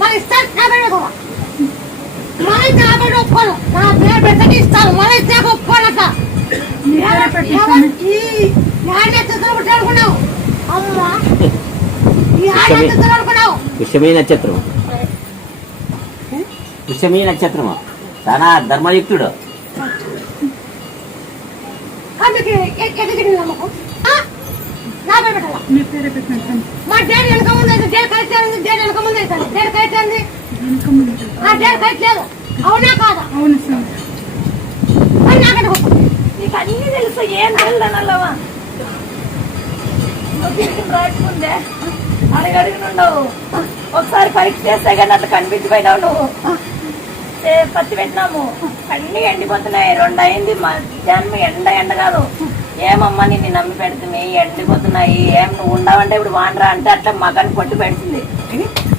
మరి ఇస్తాను నా పేరు కూడా మరి నా పేరు ఒప్పుకోను నా పేరు పెట్టని ఇస్తాను మరి ఇస్తే ఒప్పుకోనట ఈ న్యాయనేతృత్వం అనుకున్నావు అమ్మా ఈ న్యాయనేతృత్వం అనుకున్నావు పుష్యమీ నక్షత్రం పుష్యమీ నక్షత్రము చాలా ధర్మయుక్తుడు అందుకే ఎదుగు నమ్మకం నా పేరు పెట్టాలా మా డేట్ వెనక ముందు అయితే డేట్ కైతే డేట్ వెనక ముందు అవుతుంది డేట్ కైతే డేట్ కైతే లేదు అవునా కాదా అవును సార్ మరి నాకంటే గొప్ప నీకు అన్ని తెలుసు ఏం తెలుదనల్లవా నువ్వు తిరిగి రాకుందే అడగడుగునుండవు ఒకసారి పరీక్ష చేస్తే కానీ అట్లా కనిపించిపోయినావు నువ్వు పత్తి పెట్టినాము అన్ని ఎండిపోతున్నాయి 2 అయింది మధ్యాహ్నం ఎండ కాదు ఏమమ్మా నిన్ను నమ్మి పెడుతుంది ఎండిపోతున్నాయి ఏం నువ్వు ఉండవంటే ఇప్పుడు వానరా అంటే అట్లా మగని కొట్టి పెడుతుంది